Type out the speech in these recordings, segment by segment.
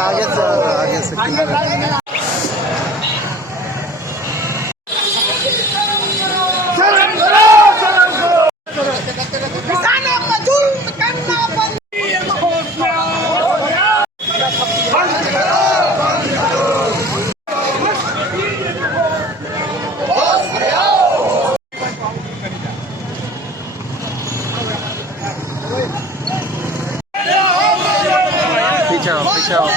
आगे से पीछे आओ।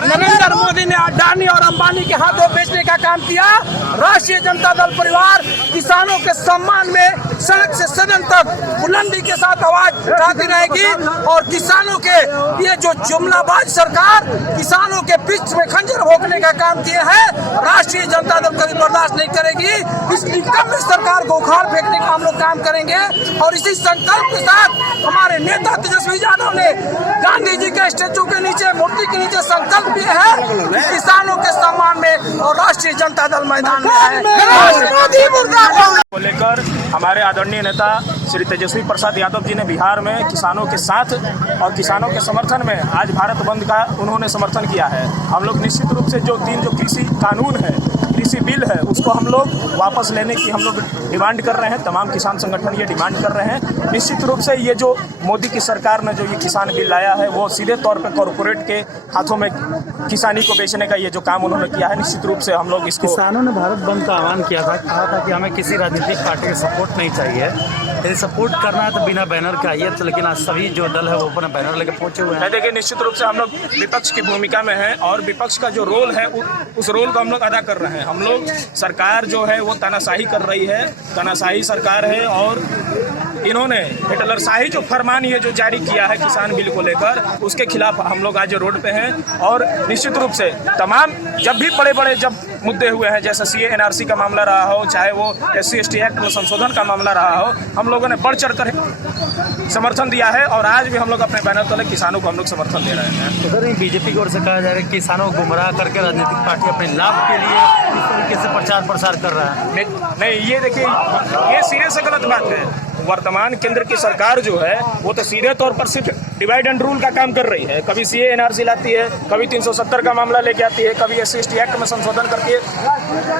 नरेंद्र मोदी ने अडानी और अंबानी के हाथों बेचने का काम किया। राष्ट्रीय जनता दल परिवार किसानों के सम्मान में सड़क से सदन तक बुलंदी के साथ आवाज उठाती रहेगी और किसानों के ये जो जुमलाबाज सरकार किसानों के बीच में खंजर भोंकने का काम किए हैं, राष्ट्रीय जनता दल कभी बर्दाश्त नहीं करेगी। इस निकम्मी सरकार को उखाड़ फेंकने का हम लोग काम करेंगे और इसी संकल्प के साथ हमारे नेता तेजस्वी यादव ने गांधी जी के स्टेचू के नीचे, मूर्ति के नीचे संकल्प लिए है कि किसानों के सम्मान में और राष्ट्रीय जनता दल मैदान में है। को लेकर हमारे आदरणीय नेता श्री तेजस्वी प्रसाद यादव जी ने बिहार में किसानों के साथ और किसानों के समर्थन में आज भारत बंद का उन्होंने समर्थन किया है। हम लोग निश्चित रूप से जो कृषि कानून है, कृषि बिल है, उसको हम लोग वापस लेने की हम लोग डिमांड कर रहे हैं। तमाम किसान संगठन ये डिमांड कर रहे हैं। निश्चित रूप से ये जो मोदी की सरकार ने जो ये किसान बिल लाया है वो सीधे तौर पर कॉरपोरेट के हाथों में किसानी को बेचने का ये जो काम उन्होंने किया है, निश्चित रूप से हम लोग इसको। किसानों ने भारत बंद का आह्वान किया था, कहा था कि हमें किसी राजनीतिक पार्टी का सपोर्ट नहीं चाहिए, यदि सपोर्ट करना है तो बिना बैनर का आइए। तो लेकिन आज सभी जो दल है वो अपना बैनर लेकर पहुंचे हुए हैं। देखिए, निश्चित रूप से हम लोग विपक्ष की भूमिका में हैं और विपक्ष का जो रोल है उस रोल को हम लोग अदा कर रहे हैं। हम लोग सरकार जो है वो तानाशाही कर रही है, तानाशाही सरकार है और इन्होंने हिटलरशाही जो फरमान ये जो जारी किया है किसान बिल को लेकर, उसके खिलाफ हम लोग आज रोड पे हैं। और निश्चित रूप से तमाम जब भी बड़े बड़े जब मुद्दे हुए हैं, जैसे CA NRC का मामला रहा हो, चाहे वो SC/ST एक्ट में संशोधन का मामला रहा हो, हम लोगों ने बढ़ चढ़ कर समर्थन दिया है और आज भी हम लोग अपने बैनर तले किसानों को हम लोग समर्थन दे रहे हैं। तो सर, बीजेपी की ओर से कहा जा रहा है कि किसानों को गुमराह करके राजनीतिक पार्टी अपने लाभ के लिए इस तरीके से प्रचार प्रसार कर रहा है। नहीं, ये देखिए, ये सीधे से गलत बात है। वर्तमान केंद्र की सरकार जो है वो तो सीधे तौर पर सिर्फ डिवाइड एंड रूल का काम कर रही है। कभी CA NRC लाती है, कभी 370 का मामला लेके आती है, कभी SC/ST एक्ट में संशोधन करती है,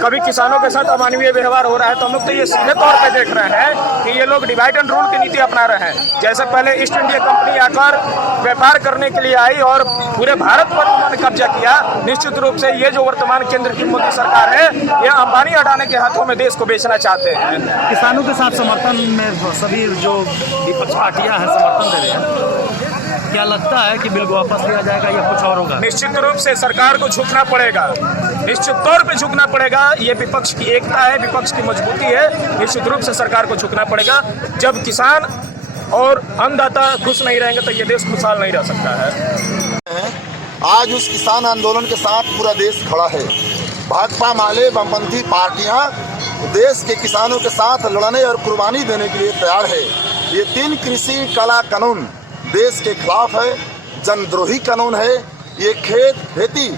कभी किसानों के साथ अमानवीय व्यवहार हो रहा है। तो हम लोग तो ये सीधे तौर पे देख रहे हैं कि ये लोग डिवाइड एंड रूल की नीति अपना रहे हैं। जैसे पहले ईस्ट इंडिया कंपनी आकर व्यापार करने के लिए आई और पूरे भारत पर उन्होंने कब्जा किया। निश्चित रूप से ये जो वर्तमान केंद्र की मोदी सरकार है, ये अंबानी अडानी के हाथों में देश को बेचना चाहते हैं। किसानों के साथ समर्थन में सभी जो विपक्ष पार्टियां हैं समर्थन दे रहे हैं। क्या लगता है कि बिल को वापस लिया जाएगा या कुछ और होगा? निश्चित रूप से सरकार को झुकना पड़ेगा, निश्चित तौर पे झुकना पड़ेगा। ये विपक्ष की एकता है, विपक्ष की मजबूती है। निश्चित रूप से सरकार को झुकना पड़ेगा। जब किसान और अन्नदाता खुश नहीं रहेंगे तो ये देश खुशहाल नहीं रह सकता है। आज उस किसान आंदोलन के साथ पूरा देश खड़ा है। भाकपा माले वामपंथी पार्टियां देश के किसानों के साथ लड़ने और कुर्बानी देने के लिए तैयार है। ये 3 कृषि काला कानून देश के खिलाफ है, जनद्रोही कानून है। ये खेती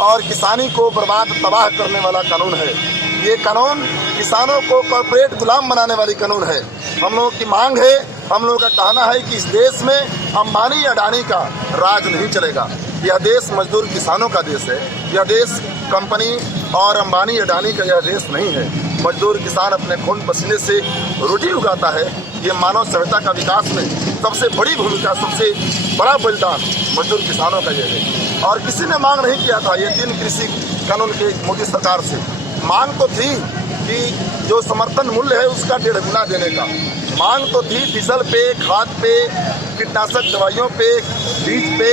और किसानी को बर्बाद तबाह करने वाला कानून है। ये कानून किसानों को कॉर्पोरेट गुलाम बनाने वाली कानून है। हम लोगों की मांग है, हम लोगों का कहना है कि इस देश में अंबानी अडानी का राज नहीं चलेगा। यह देश मजदूर किसानों का देश है। यह देश कंपनी और अंबानी अडानी का यह देश नहीं है। मजदूर किसान अपने खून पसीने से रोटी उगाता है। ये मानव सभ्यता का विकास में सबसे बड़ी भूमिका, सबसे बड़ा बलिदान मजदूर किसानों का यह है। और किसी ने मांग नहीं किया था ये 3 कृषि कानून के मोदी सरकार से। मांग तो थी कि जो समर्थन मूल्य है उसका 1.5 गुना देने का। मांग तो थी डीजल पे, खाद पे, कीटनाशक दवाइयों पे, बीज पे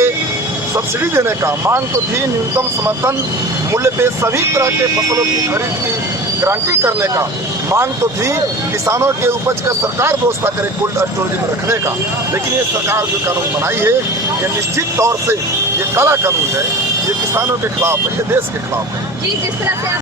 सब्सिडी देने का। मांग तो थी न्यूनतम समर्थन मूल्य पे सभी तरह के फसलों की खरीद की गारंटी करने का। मांग तो थी किसानों के उपज का सरकार व्यवस्था करे कोल्ड स्टोरेज में रखने का। लेकिन ये सरकार जो कानून बनाई है ये निश्चित तौर से ये काला कानून है। ये किसानों के खिलाफ है, ये देश के खिलाफ है। जी, जिस तरह से